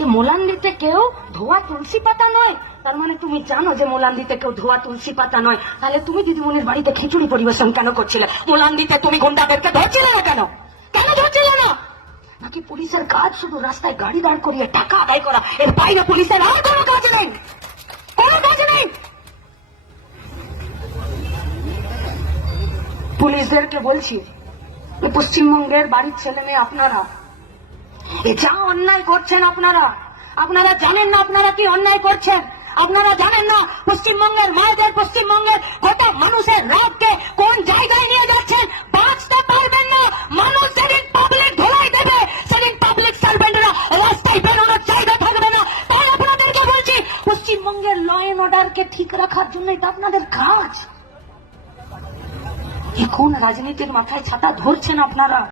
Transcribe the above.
মোলান্দিতে কেউ ধোয়া তুলসী পাতা নয়? তার মানে তুমি জানো যে মোলান্দিতে কেউ ধোয়া তুলসী পাতা নয়। তাহলে তুমি দিদিমণির বাড়িতে খিচুড়ি পরিবেশন কেন করছিলে? মোলান্দিতে তুমি গুন্ডাদেরকে ধরছিলে না কেন? কেন ধরছিলে না? নাকি পুলিশের কাজ শুধু রাস্তায় গাড়ি দাঁড় করিয়ে টাকা আদায় করা? এর বাইরে পুলিশের আর কোনো কাজ নেই। কোনো কাজ নেই। পুলিশদেরকে বলছি পশ্চিমবঙ্গের বাড়ির ছেলে মেয়ে আপনারা যা অন্যায় করছেন আপনারা আপনারা জানেন না আপনারা কি অন্যায় করছেন? আপনারা জানেন না পশ্চিমবঙ্গের মায়েদের পশ্চিমবঙ্গের গোটা মানুষের রাগকে কোন জায়গায় নিয়ে যাচ্ছেন? বাঁচতে পারবেন না। মানুষ যেদিন পাবলিক ধোলাই দেবে, সেদিন পাবলিক সার্ভেন্টরা রাস্তায় বেরোনোর জায়গা থাকবে না। তাই আপনাদেরকে বলছি, পশ্চিমবঙ্গের ল অ্যান্ড অর্ডারকে ঠিক রাখার জন্যই তো আপনাদের কাজ। এখন রাজনীতির মাথায় ছাতা ধরছেন আপনারা।